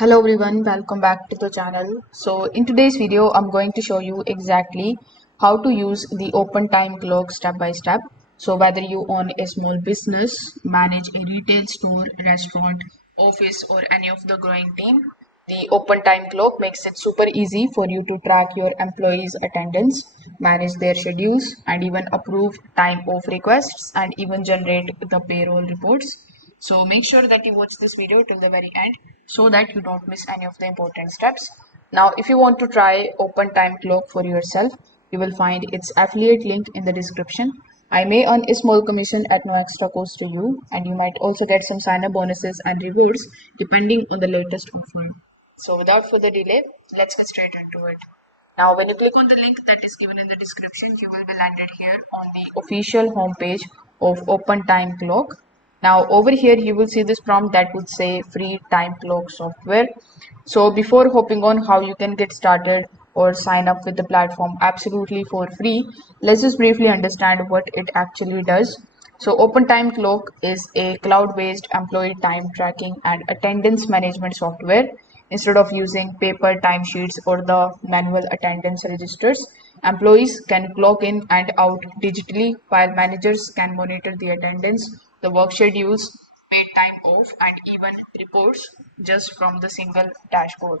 Hello everyone, welcome back to the channel. So in today's video, I'm going to show you exactly how to use the open time clock step by step. So whether you own a small business, manage a retail store, restaurant, office or any of the growing team, the open time clock makes it super easy for you to track your employees' attendance, manage their schedules and even approve time off requests and even generate the payroll reports. So make sure that you watch this video till the very end so that you don't miss any of the important steps. Now, if you want to try open time clock for yourself, you will find its affiliate link in the description. I may earn a small commission at no extra cost to you, and you might also get some sign-up bonuses and rewards depending on the latest offer. So without further delay, let's get straight into it. Now, when you click on the link that is given in the description, you will be landed here on the official homepage of Open Time Clock. Now, over here, you will see this prompt that would say free time clock software. So before hopping on how you can get started or sign up with the platform absolutely for free, let's just briefly understand what it actually does. So Open Time Clock is a cloud-based employee time tracking and attendance management software. Instead of using paper timesheets or the manual attendance registers, employees can clock in and out digitally while managers can monitor the attendance, the work schedules, paid time off, and even reports just from the single dashboard.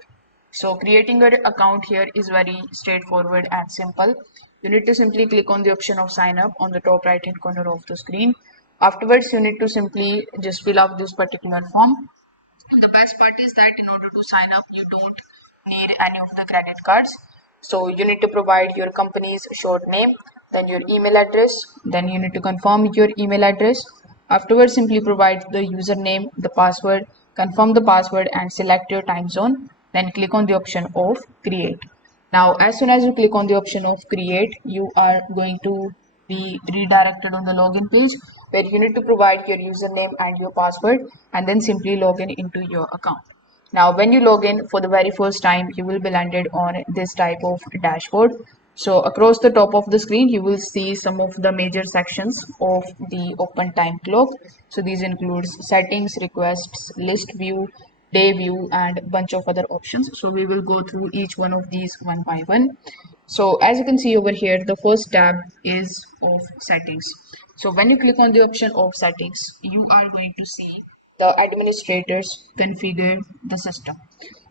So creating your account here is very straightforward and simple. You need to simply click on the option of sign up on the top right hand corner of the screen. Afterwards, you need to simply just fill out this particular form. The best part is that in order to sign up, you don't need any of the credit cards. So you need to provide your company's short name, then your email address, then you need to confirm your email address. Afterwards, simply provide the username, the password, confirm the password and select your time zone. Then click on the option of create. Now, as soon as you click on the option of create, you are going to be redirected on the login page where you need to provide your username and your password and then simply log in into your account. Now, when you log in for the very first time, you will be landed on this type of dashboard. So across the top of the screen, you will see some of the major sections of the open time clock. So these includes settings, requests, list view, day view, and a bunch of other options. So we will go through each one of these one by one. So as you can see over here, the first tab is of settings. So when you click on the option of settings, you are going to see the administrators configure the system.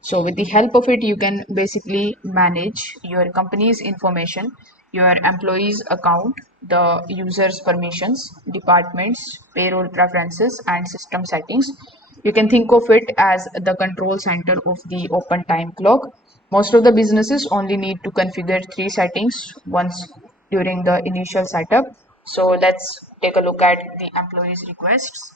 So with the help of it, you can basically manage your company's information, your employees account, the user's permissions, departments, payroll preferences, and system settings. You can think of it as the control center of the open time clock. Most of the businesses only need to configure three settings once during the initial setup. So let's take a look at the employees requests.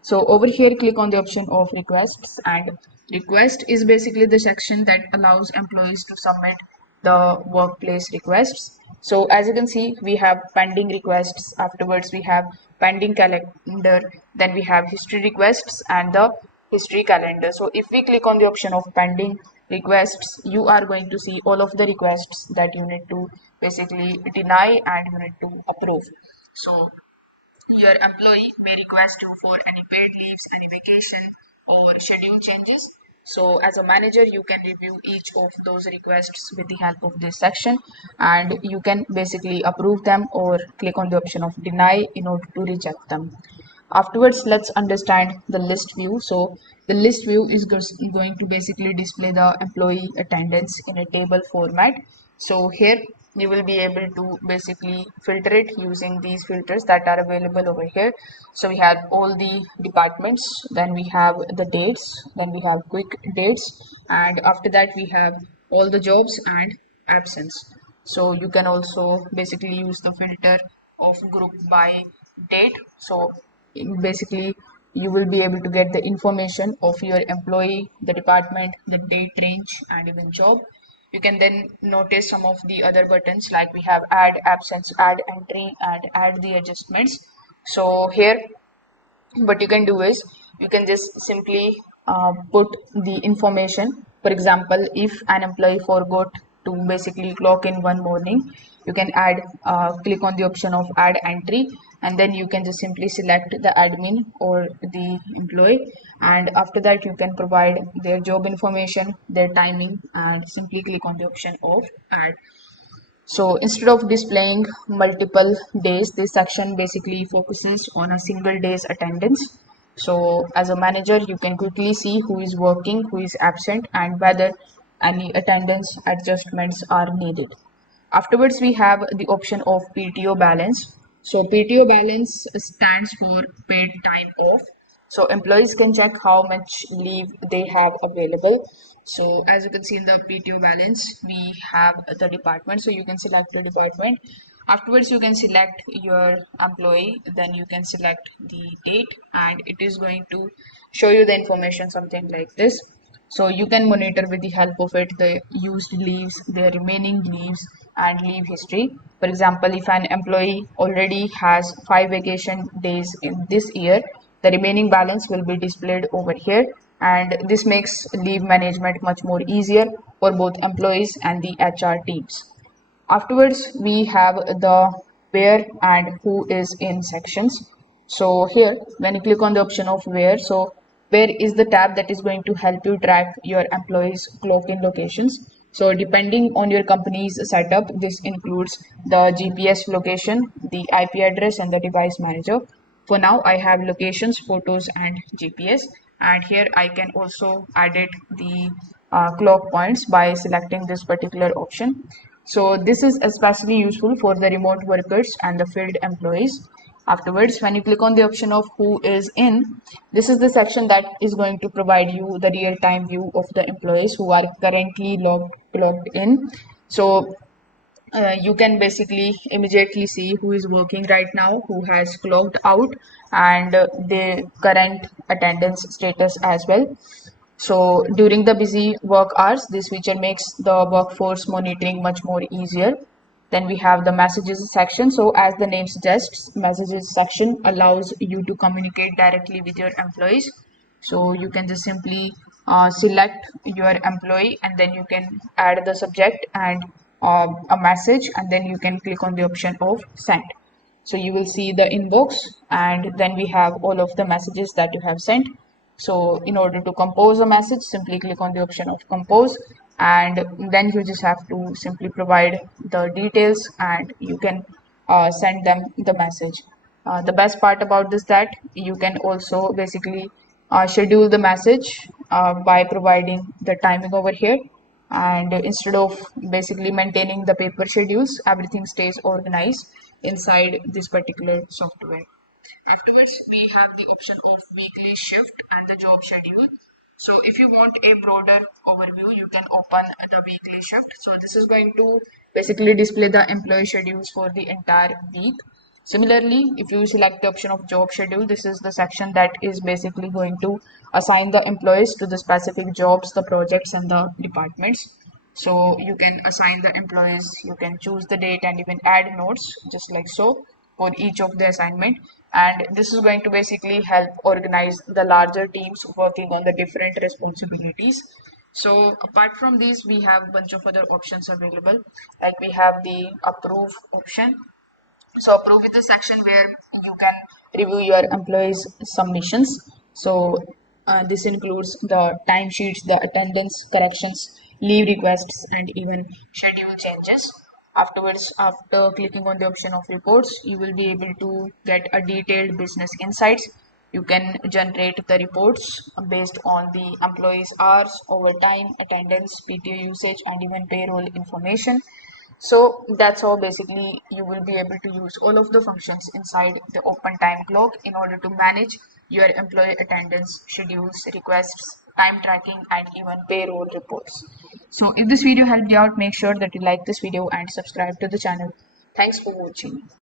So over here, click on the option of requests, and request is basically the section that allows employees to submit the workplace requests. So as you can see, we have pending requests. Afterwards, we have pending calendar. Then we have history requests and the history calendar. So if we click on the option of pending requests, you are going to see all of the requests that you need to basically deny and you need to approve. So your employee may request you for any paid leaves, any vacation, or schedule changes. So, as a manager, you can review each of those requests with the help of this section, and you can basically approve them or click on the option of deny in order to reject them. Afterwards, let's understand the list view. So, the list view is going to basically display the employee attendance in a table format. So, here you will be able to basically filter it using these filters that are available over here. So, we have all the departments, then we have the dates, then we have quick dates, and after that, we have all the jobs and absence. So, you can also basically use the filter of group by date. So basically you will be able to get the information of your employee, the department, the date range, and even job. You can then notice some of the other buttons like we have add absence, add entry, and add the adjustments. So here what you can do is you can just simply put the information. For example, if an employee forgot to basically clock in one morning, you can add click on the option of add entry, and then you can just simply select the admin or the employee, and after that you can provide their job information, their timing, and simply click on the option of add. So instead of displaying multiple days, this section basically focuses on a single day's attendance. So as a manager, you can quickly see who is working, who is absent, and whether any attendance adjustments are needed. Afterwards, we have the option of PTO balance. So PTO balance stands for paid time off. So employees can check how much leave they have available. So as you can see in the PTO balance, we have the department. So you can select the department. Afterwards, you can select your employee, then you can select the date, and it is going to show you the information, something like this. So you can monitor with the help of it the used leaves, their remaining leaves, and leave history. For example, if an employee already has 5 vacation days in this year, the remaining balance will be displayed over here. And this makes leave management much more easier for both employees and the HR teams. Afterwards, we have the where and who is in sections. So here, when you click on the option of where, so where is the tab that is going to help you track your employees' clock in locations. So depending on your company's setup, this includes the GPS location, the IP address, and the device manager. For now, I have locations, photos, and GPS. And here I can also edit the clock points by selecting this particular option. So this is especially useful for the remote workers and the field employees. Afterwards, when you click on the option of who is in, this is the section that is going to provide you the real-time view of the employees who are currently logged in. So you can basically immediately see who is working right now, who has clocked out, and their current attendance status as well. So during the busy work hours, this feature makes the workforce monitoring much more easier. Then we have the messages section. So as the name suggests, messages section allows you to communicate directly with your employees. So you can just simply select your employee, and then you can add the subject and a message, and then you can click on the option of send. So you will see the inbox, and then we have all of the messages that you have sent. So in order to compose a message, simply click on the option of compose, and then you just have to simply provide the details, and you can send them the message. The best part about this that you can also basically schedule the message by providing the timing over here, and instead of basically maintaining the paper schedules, everything stays organized inside this particular software. Afterwards, we have the option of weekly shift and the job schedule. So if you want a broader overview, you can open the weekly shift. So this is going to basically display the employee schedules for the entire week. Similarly, if you select the option of job schedule, this is the section that is basically going to assign the employees to the specific jobs, the projects, and the departments. So you can assign the employees, you can choose the date, and even add notes just like so for each of the assignment. And this is going to basically help organize the larger teams working on the different responsibilities. So apart from these, we have a bunch of other options available. Like we have the approve option. So approve is the section where you can review your employees' submissions. So this includes the timesheets, the attendance corrections, leave requests, and even schedule changes. Afterwards, after clicking on the option of reports, you will be able to get a detailed business insights. You can generate the reports based on the employees' hours, overtime, attendance, PTO usage, and even payroll information. So that's how basically you will be able to use all of the functions inside the open time clock in order to manage your employee attendance, schedules, requests, time tracking, and even payroll reports. So if this video helped you out, make sure that you like this video and subscribe to the channel. Thanks for watching.